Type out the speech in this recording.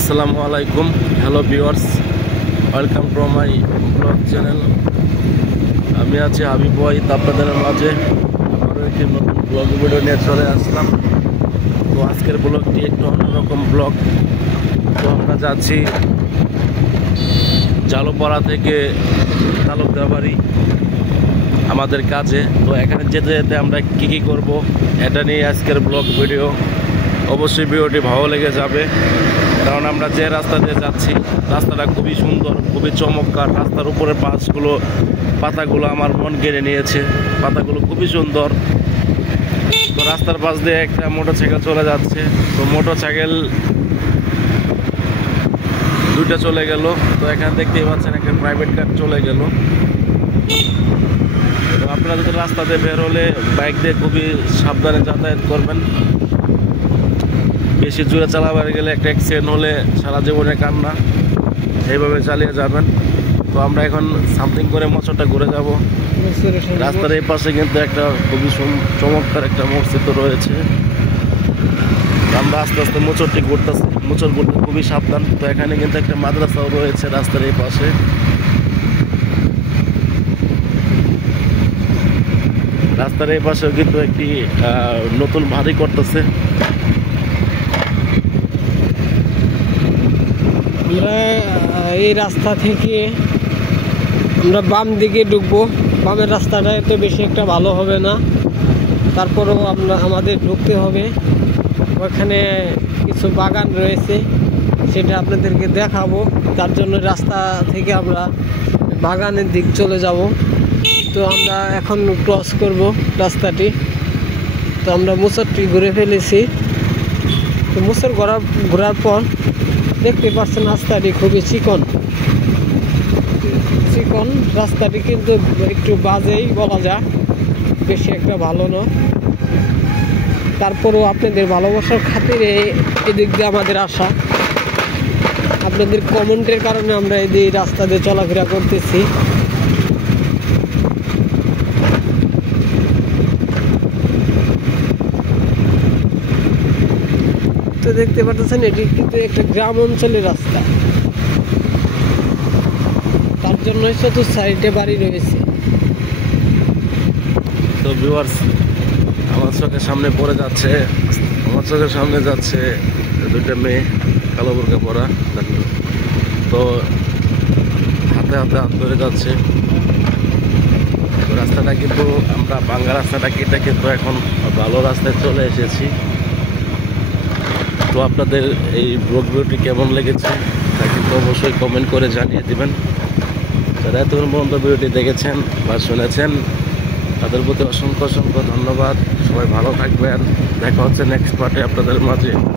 আসসালামু আলাইকুম, hello viewers, welcome to my blog channel. আমি আছি হাবিব ওয়াহিদ আপনাদের মাঝে আবারও একটি নতুন ব্লগ ভিডিও নিয়ে চলে আসলাম। তো আজকের ব্লগটি একটু অন্যরকম ব্লগ। তো আমরা যাচ্ছি জালুপাড়া থেকে তালুকদারবাড়ি আমাদের কাজে। তো এখানে যেতে যেতে আমরা কী করব এটা নিয়ে আজকের ব্লগ ভিডিও। অবশ্যই ভিডিওটি ভালো লেগে যাবে, কারণ আমরা যে রাস্তা দিয়ে যাচ্ছি রাস্তাটা খুবই সুন্দর, খুবই চমৎকার। রাস্তার উপরে পাতাগুলো আমার মন কেড়ে নিয়েছে, পাতাগুলো খুবই সুন্দর। তো রাস্তার পাশ দিয়ে একটা মোটরসাইকেল চলে যাচ্ছে, তো মোটরসাইকেল দুইটা চলে গেল। তো এখানে দেখতেই পাচ্ছেন একটা প্রাইভেট কার চলে গেল। তো আপনারা যদি রাস্তা দিয়ে বের হলে বাইক দিয়ে খুবই সাবধানে যাতায়াত করবেন। বেশি জোরে চালাবার গেলে একটা অ্যাক্সিডেন্ট হলে সারা জীবনে কান্না, এইভাবে চালিয়ে যাবেন। তো আমরা এখন সামথিং করে মসজিদটা ঘুরে যাব। রাস্তার এই পাশে কিন্তু একটা খুবই চমৎকার একটা মসজিদ রয়েছে। আমরা আস্তে আস্তে মোচরটি ঘুরতেছি, মোচর ঘুরতে খুবই সাবধান। তো এখানে কিন্তু একটা মাদ্রাসাও রয়েছে রাস্তার এই পাশে। রাস্তার এই পাশেও কিন্তু একটি নতুন বাড়ি করতেছে। আমরা এই রাস্তা থেকে আমরা বাম দিকে ঢুকবো। বামের রাস্তাটা এত বেশি একটা ভালো হবে না, তারপরেও আমাদের ঢুকতে হবে। ওখানে কিছু বাগান রয়েছে, সেটা আপনাদেরকে দেখাবো। তার জন্য রাস্তা থেকে আমরা বাগানের দিক চলে যাব। তো আমরা এখন ক্রস করব রাস্তাটি। তো আমরা মোচরটি ঘুরে ফেলেছি। তো মোচর ঘোরার পর দেখতে পাচ্ছেন রাস্তাটি খুবই চিকন। রাস্তাটি কিন্তু একটু বাজেই বলা যায়, বেশি একটা ভালো না। তারপরেও আপনাদের ভালোবাসার খাতিরে এদিক দিয়ে আমাদের আসা, আপনাদের কমেন্টের কারণে আমরা এই রাস্তা দিয়ে চলাফেরা করতেছি। তো দেখতে পাচ্ছেন এটি কিন্তু একটা গ্রাম অঞ্চলের রাস্তা, তার জন্য চতুর্থ সাইডে বাড়ি রয়েছে। তো ভিউয়ার্স, আমার চোখের সামনে যাচ্ছে দুইটা মেয়ে, কালো বোরকা পরা। তো হাতে হাত ধরে যাচ্ছে। রাস্তাটা কিন্তু আমরা বাংলা রাস্তাটা কেটে কিন্তু এখন ভালো রাস্তায় চলে এসেছি। তো আপনাদের এই ব্লগ ভিডিওটি কেমন লেগেছে তা কিন্তু অবশ্যই কমেন্ট করে জানিয়ে দিবেন। যারা এতক্ষণ পর্যন্ত ভিডিওটি দেখেছেন বা শুনেছেন তাদের প্রতি অসংখ্য ধন্যবাদ। সবাই ভালো থাকবেন। দেখা হচ্ছে নেক্সট পার্টে আপনাদের মাঝে।